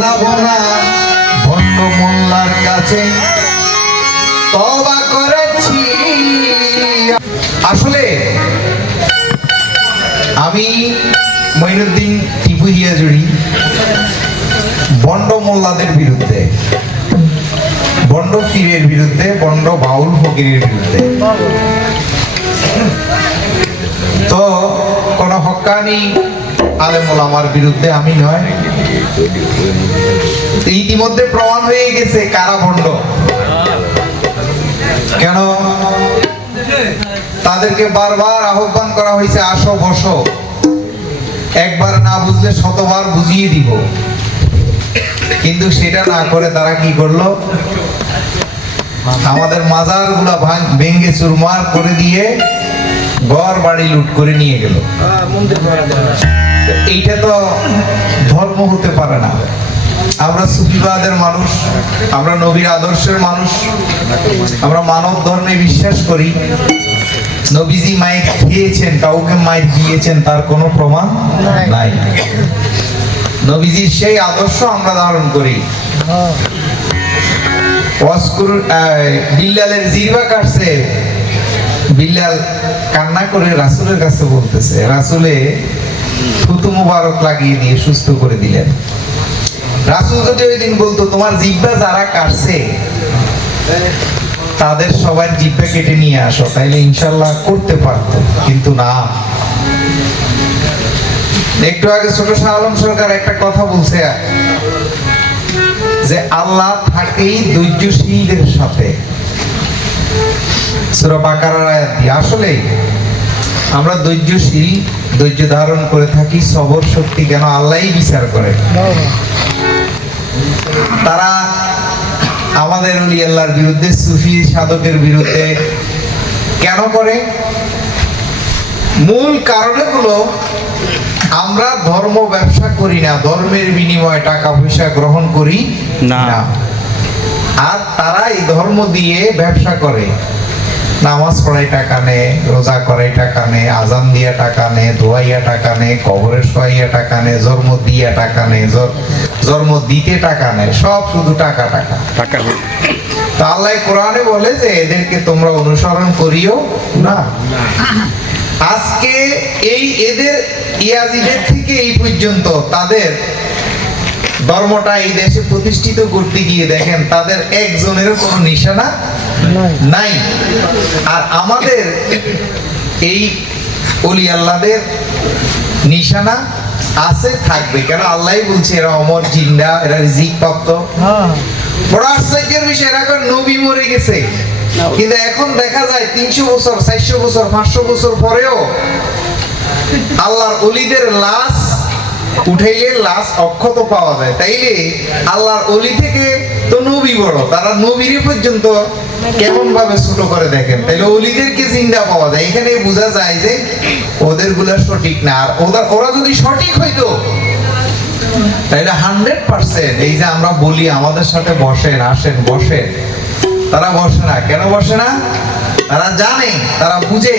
যাব না ভণ্ড মোল্লার কাছে, তওবা করেছি। আসলে আমি মঈনুদ্দিন টিপু হিয়াজুড়ি বন্ড মোল্লাদের বিরুদ্ধে, বন্ড পীরের বিরুদ্ধে, বন্ড বাউল ফকিরের বিরুদ্ধে, তো কোন হক্কানি আলেম ওলামার বিরুদ্ধে আমি নয়। ইতিমধ্যে প্রমাণ হয়ে গেছে কারা ভণ্ড। কেন তাদেরকে বারবার আহ্বান করা হয়েছে, আসো বসো, একবার না বুঝলে শতবার বুঝিয়ে দিব, কিন্তু সেটা না করে তারা কি করলো, আমাদের মাজার গুলা ভেঙ্গে চুরমার করে দিয়ে ঘর বাড়ি লুট করে নিয়ে গেল। এইটা তো ধর্ম হতে পারে না। আমরা সুফিবাদের মানুষ, আমরা নবীর আদর্শের মানুষ, আমরা মানব ধর্মে বিশ্বাস করি। নবীজি মাইক খেয়েছেন, কাউকে মাইক দিয়েছেন তার কোনো প্রমাণ নাই। নবীজির সেই আদর্শ আমরা ধারণ করি। বিল্লালের জিহ্বা কাটছে, বিল্লাল কান্না করে রাসূলের কাছে বলতেছে, রাসূলে থুতু মুবারক লাগিয়ে দিয়ে সুস্থ করে দিলেন। রাসূল যদি ওই দিন বলতো তোমার জিহ্বা যারা কাটছে তাদের সবার জিহ্বা কেটে নিয়ে আসো, তাইলে ইনশাআল্লাহ করতে পারতো, কিন্তু না। একটু আগে ছোট শাহ আলম সরকার একটা কথা বলছে যে আল্লাহ থাকেই ধৈর্যশীলদের সাথে, সূরা বাকারার আয়াত দিয়ে। আসলে আমরা ধৈর্যশীল, ধৈর্য ধারণ করে থাকি, সবর শক্তি কেন আল্লাহই বিচার করে। তারা আমাদের ওলি আল্লাহর বিরুদ্ধে, সুফি সাধকের বিরুদ্ধে কেন করে? মূল কারণ হলো আমরা ধর্ম ব্যবসা করি না, ধর্মের বিনিময়ে টাকা পয়সা গ্রহণ করি না। আর তারা এই ধর্ম দিয়ে ব্যবসা করে, নামাজ পড়ায় টাকা নেয়, রোজা করায় টাকা নেয়, আজান দিয়া টাকা নেয়, দোয়াইয়া টাকা নেয়, কবরে শোয়াইয়া টাকা নেয়, জন্ম দিয়া টাকা নেয়, জন্ম দিতে টাকা নেয়, সব শুধু টাকা টাকা টাকা। তো আল্লাহ কোরআনে বলে যে এদেরকে তোমরা অনুসরণ করিও না। আজকে এই এদের ইয়াজিদের থেকে এই পর্যন্ত তাদের ধর্মটা এই দেশে প্রতিষ্ঠিত করতে গিয়ে দেখেন তাদের একজনেরও কোনো নিশানা নাই। আর আমাদের এই ওলি আল্লাহদের নিশানা আছে, থাকবে। কেন আল্লাহই বলছে এরা অমর জিন্দা, এরা রিজিক প্রাপ্ত। বড় আশ্চর্যের বিষয়, এরা নবী মরে গেছে, কিন্তু এখন দেখা যায় 300 বছর, 400 বছর, 500 বছর পরেও আল্লাহর ওলিদের লাশ উঠাইলে লাশ অক্ষত পাওয়া যায়। তাইলে আল্লাহর ওলি থেকে তো নবী বড়, তারা নবীর পর্যন্ত কেমন ভাবে ছোট করে দেখেন। তাইলে ওলিদেরকে জিন্দা পাওয়া যায়, এখানে বোঝা যায় যে ওদের গুলা সঠিক না। আর ওরা যদি সঠিক হইতো তাইলে 100%, এই যে আমরা বলি আমাদের সাথে বসেন, আসেন, বসেন, তারা বসে না। কেন বসে না? তারা জানে, তারা বুঝে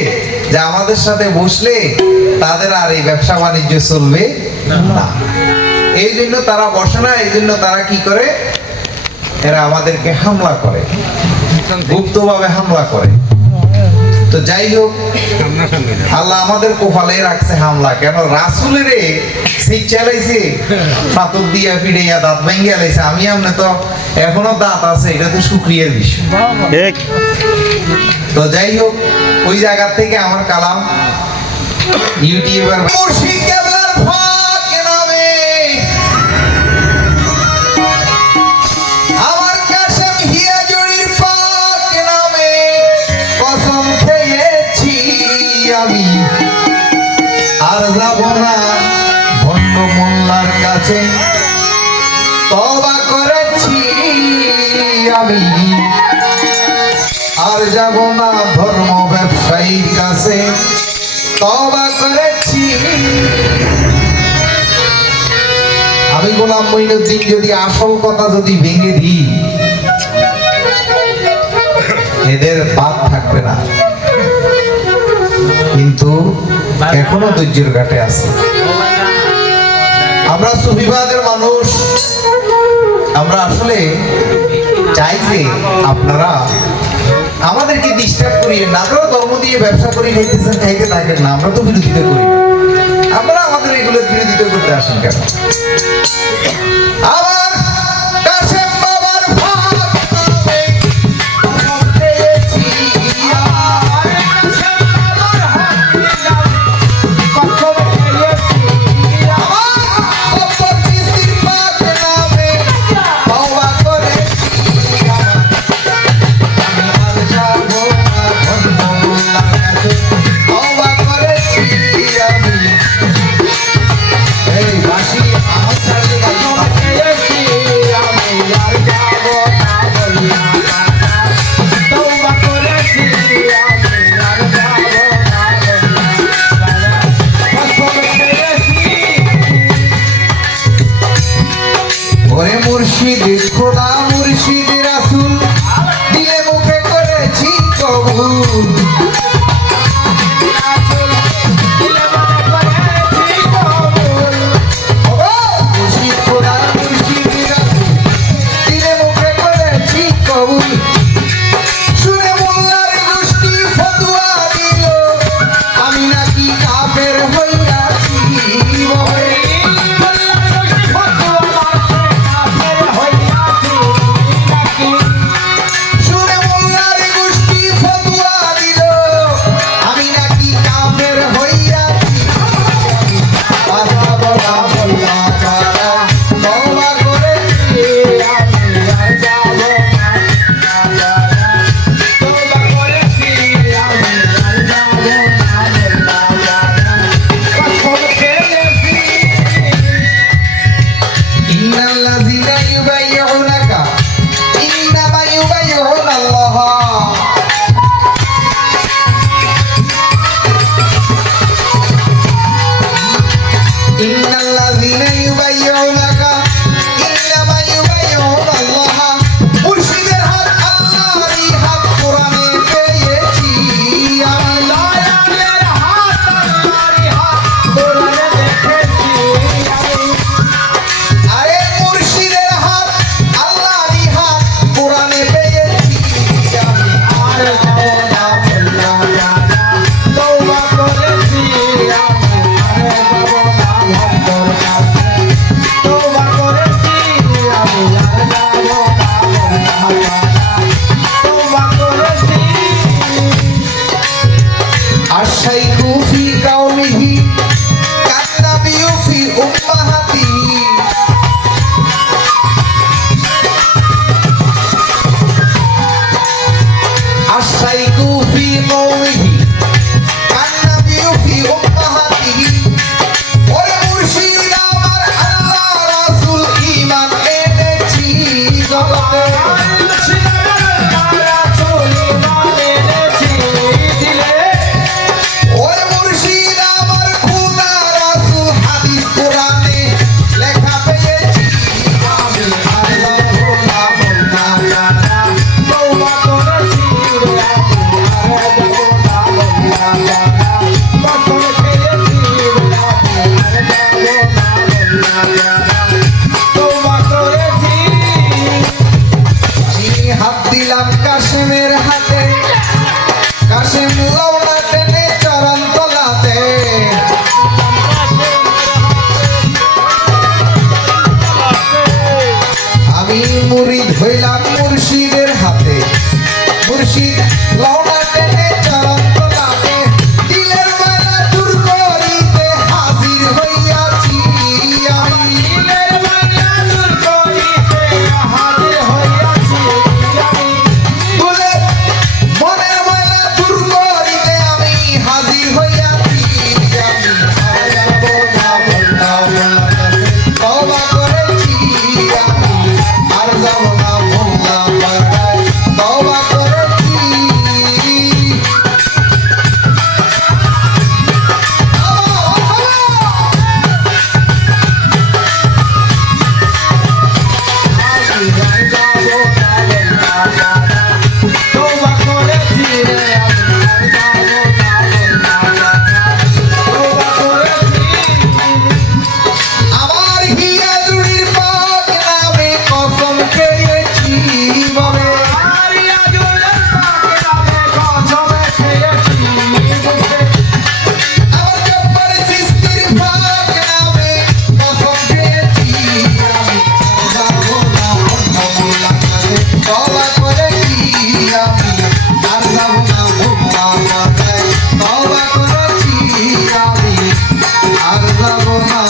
যে আমাদের সাথে বসলে তাদের আর এই ব্যবসা বাণিজ্য চলবে না। এই জন্য তারা বসে না। এই জন্য তারা কি করে? এরা আমাদেরকে হামলা করে, গুপ্তভাবে হামলা করে। তো যাই হোক, আল্লাহ আমাদের কপালে রাখছে হামলা। কেন? রাসূলের সিট চালাইছে, পাথর দিয়া পিড়াইয়া দাঁত ভাঙ্গিয়া লাইছে। আমি আমনে তো এখনো দাঁত আছে, এটা তো শুকরিয়ার বিষয়। তো যাই হোক, ওই জায়গা থেকে আমার কালাম ইউটিউবার মুর্শিদ কেবলার ফাক নামে আমার কাশেম হিয়াজুড়ির পাক নামে কসম খেয়েছি আমি আর যাব না ভণ্ড মোল্লার কাছে, তওবা করেছি আমি আর যাব না ধর্ম ব্যবসায়ীর কাছে, তওবা করেছি। আমি গোলাম মঈনুদ্দিন যদি আসল কথা যদি ভেঙে দিই, এদের বাদ থাকবে না। কিন্তু এখনো ধৈর্যের ঘাটে আছে। আমরা সুফিবাদের মানুষ, আমরা আসলে চাই যে আপনারা আমাদেরকে ডিস্টার্ব করিয়ে না। আপনারা ধর্ম দিয়ে ব্যবসা করে খাইতেছেন, খাইতে থাকেন না, আমরা তো বিরোধিতা করি না। আপনারা আমাদের এগুলো বিরোধিতা করতে আসেন কেন? আবার কাশেম বাবার ভাগ নামে কসম খেয়েছি, অপর কিস্তির ভাগ নামে তওবা করেছি। আমি আর যাবো না ধর্মমুল্লার কাছে, তওবা করেছি আমি। এই বাঁশি আমার ছাড়লে গাইতে ওরে মুর্শিদ খোদা মুর্শিদ রাসূল দিলে মুখে করেছি কবুল। মুর্শিদ খোদা মুর্শিদ রাসূল দিলে মুখে করেছি কবুল। শুনে মোল্লার গোষ্ঠী ফতোয়া দিল আমি নাকি কাফের হইয়াছি। শুনে মোল্লার গোষ্ঠী ফতোয়া দিল আমি নাকি কাফের হইয়াছি। কথা বলা বললা তারা তওবা করেছি আমি আর যাব না। তওবা করেছি আমি আর যাব না। কসম খেয়েছি। ইন্নাল্লাযীনা ইউবাইয়ুনাকা ইন্নামা ইউবাইয়ুনাল্লাহ। ইন্নাল্লাযীনা ইউবাইয়ুনাকা ইন্নামা ইউবাইয়ুনাল্লাহ। মুর্শিদের হাত আল্লাহরই হাত কোরআনে পেয়েছি আমি। দয়ালের হাত আল্লাহরই হাত কোরআনে দেখেছি আমি। আরে মুর্শিদের হাত আল্লাহরই হাত কোরআনে পেয়েছি আমি। আর যাব না বললা যারা তওবা করেছি আমি। আর যাব না ভক্তর কাছে তওবা করেছি আমি। আর যাব না বললা যারা তওবা করেছি। আশাইকু ফি কাউমিহি কান্নাবিয়ু ফি উম্মাহাতিহি। আশাইকু ফি কাউমিহি কান্নাবিয়ু ফি উম্মাহাতিহি। ওরে মুর্শিদ আমার আল্লাহ রাসূল ঈমান এনেছি জগতে। ওরে মুর্শিদ আমার খোদা রাসূল হাদিস কোরআনে লেখা পেয়েছি আমি। আর যাব না বললা যারা তওবা করেছি আমি। আর যাব না বললা যারা কসম খেয়েছি আমি। আর যাব না বললা যারা তওবা করেছি। আমি হাত দিলাম কাশেমের হাতে, কাশেম লওনা টেনে চরণ তলাতে। আমি মুরিদ হইলাম মুর্শিদের হাতে, মুর্শিদ লওনা টেনে চরণ তলাতে। দিলের বেলা দূর করিতে হাজির হইয়াছি আমি। দিলের বেলা দূর করিতে হাজির হইয়াছি আমি। মনের বেলা দূর করিতে আমি হাজির হইয়াছি আমি। আর যাব না বললা যারা তওবা করেছি আমি। আর যাব না বললা যারা তওবা করেছি যাব না